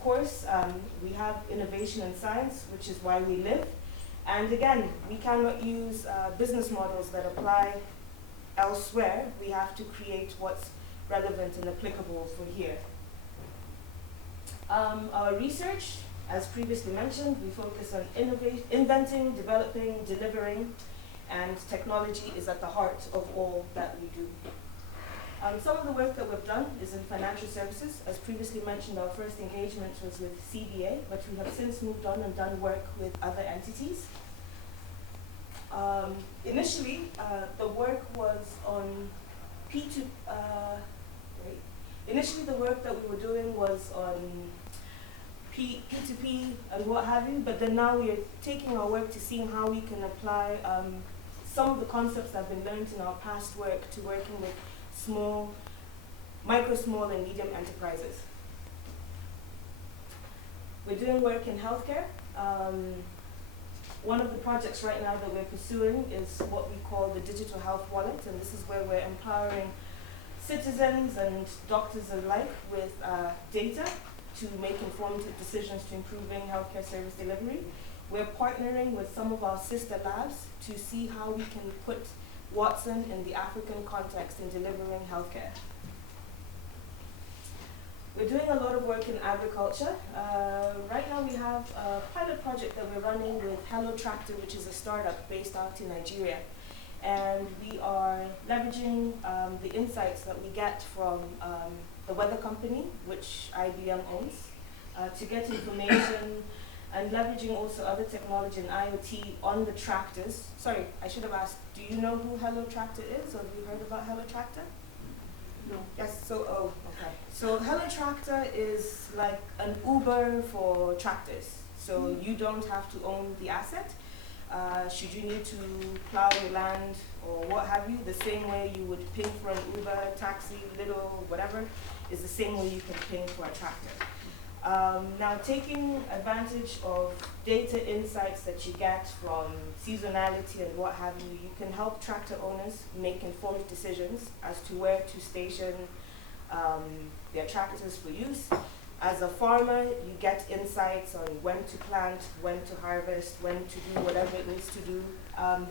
of course, we have innovation in science, which is why we live. And again, we cannot use business models that apply elsewhere. We have to create what's relevant and applicable for here. Our research, as previously mentioned, we focus on inventing, developing, delivering, and technology is at the heart of all that we do. Some of the work that we've done is in financial services. As previously mentioned, our first engagement was with CBA, but we have since moved on and done work with other entities. Initially, the work was on Initially, the work that we were doing was on P2P and what have you, but then now we are taking our work to seeing how we can apply some of the concepts that have been learned in our past work to working with micro, small, and medium enterprises. We're doing work in healthcare. One of the projects right now that we're pursuing is what we call the digital health wallet, and this is where we're empowering citizens and doctors alike with data to make informed decisions to improving healthcare service delivery. We're partnering with some of our sister labs to see how we can put Watson in the African context in delivering healthcare. We're doing a lot of work in agriculture. Right now we have a pilot project that we're running with Hello Tractor, which is a startup based out in Nigeria. And we are leveraging the insights that we get from the weather company, which IBM owns, to get information and leveraging also other technology and IoT on the tractors. Sorry, I should have asked, do you know who Hello Tractor is, or have you heard about Hello Tractor? No. Yes, so, okay. So Hello Tractor is like an Uber for tractors. So you don't have to own the asset. Should you need to plow your land or what have you, the same way you would ping for an Uber, taxi, little, whatever, is the same way you can ping for a tractor. Now, taking advantage of data insights that you get from seasonality and what have you, you can help tractor owners make informed decisions as to where to station their tractors for use. As a farmer, you get insights on when to plant, when to harvest, when to do whatever it needs to do.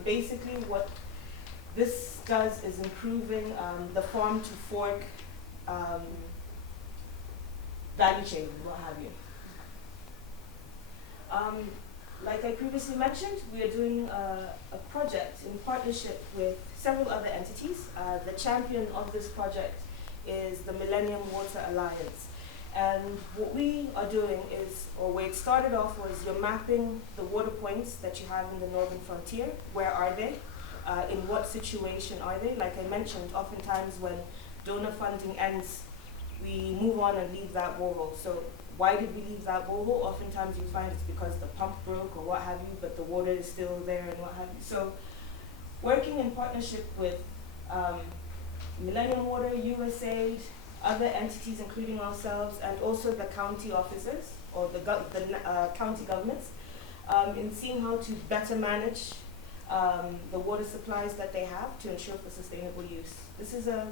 Basically, what this does is improving the farm to fork value chain, what have you. Like I previously mentioned, we are doing a project in partnership with several other entities. The champion of this project is the Millennium Water Alliance. And what we are doing is, or where it started off was you're mapping the water points that you have in the northern frontier. Where are they? In what situation are they? Like I mentioned, oftentimes when donor funding ends, we move on and leave that borehole. So why did we leave that borehole? Oftentimes you find it's because the pump broke or what have you, but the water is still there and what have you. So working in partnership with Millennium Water, USAID, other entities including ourselves, and also the county officers or the county governments, in seeing how to better manage the water supplies that they have to ensure for sustainable use. This is a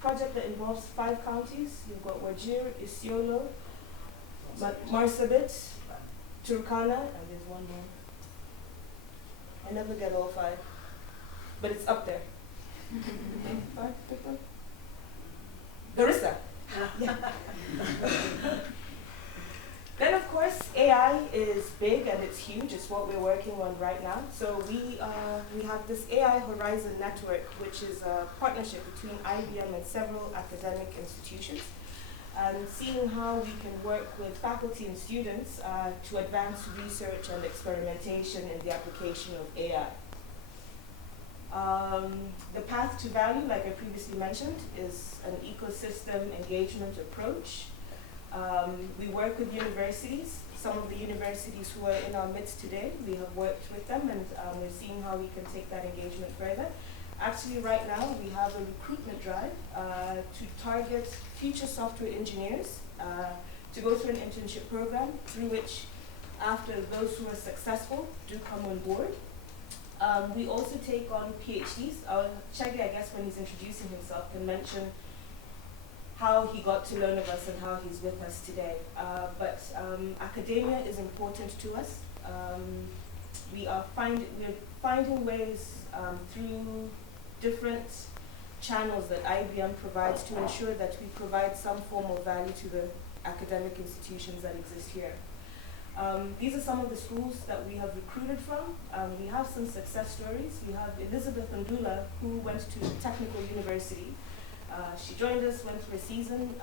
project that involves 5 counties. You've got Wajir, Isiolo, Marsabit, Turkana, and there's one more. I never get all 5, but it's up there. 5, pick one. Garissa. Yeah. Then of course AI is big and it's huge. It's what we're working on right now. So we have this AI Horizon Network, which is a partnership between IBM and several academic institutions, and seeing how we can work with faculty and students to advance research and experimentation in the application of AI. The path to value, like I previously mentioned, is an ecosystem engagement approach. We work with universities. Some of the universities who are in our midst today, we have worked with them, and we're seeing how we can take that engagement further. Actually, right now, we have a recruitment drive to target future software engineers to go through an internship program through which, after those who are successful do come on board, we also take on PhDs. Chege, I guess, when he's introducing himself, can mention how he got to learn of us and how he's with us today. But academia is important to us. We're finding ways through different channels that IBM provides to ensure that we provide some form of value to the academic institutions that exist here. These are some of the schools that we have recruited from. We have some success stories. We have Elizabeth Ndula, who went to Technical University. She joined us, went through a season.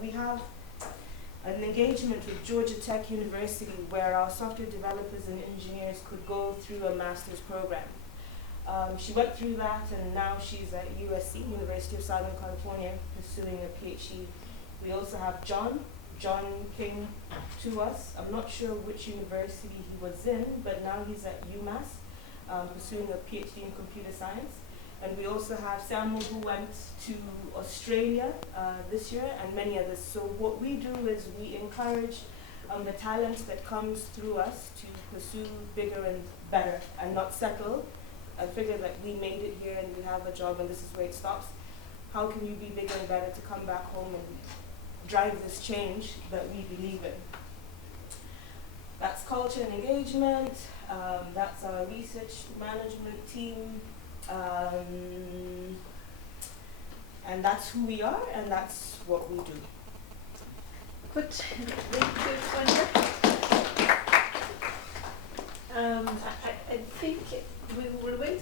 We have an engagement with Georgia Tech University where our software developers and engineers could go through a master's program. She went through that, and now she's at USC, University of Southern California, pursuing a PhD. We also have John came to us. I'm not sure which university he was in, but now he's at UMass, pursuing a PhD in computer science. And we also have Samuel, who went to Australia this year, and many others. So what we do is we encourage the talent that comes through us to pursue bigger and better, and not settle and figure that we made it here and we have a job and this is where it stops. How can we be bigger and better to come back home and drive this change that we believe in? That's culture and engagement. That's our research management team. And that's who we are, and that's what we do. Good. Thank you, Sonia. I think we will wait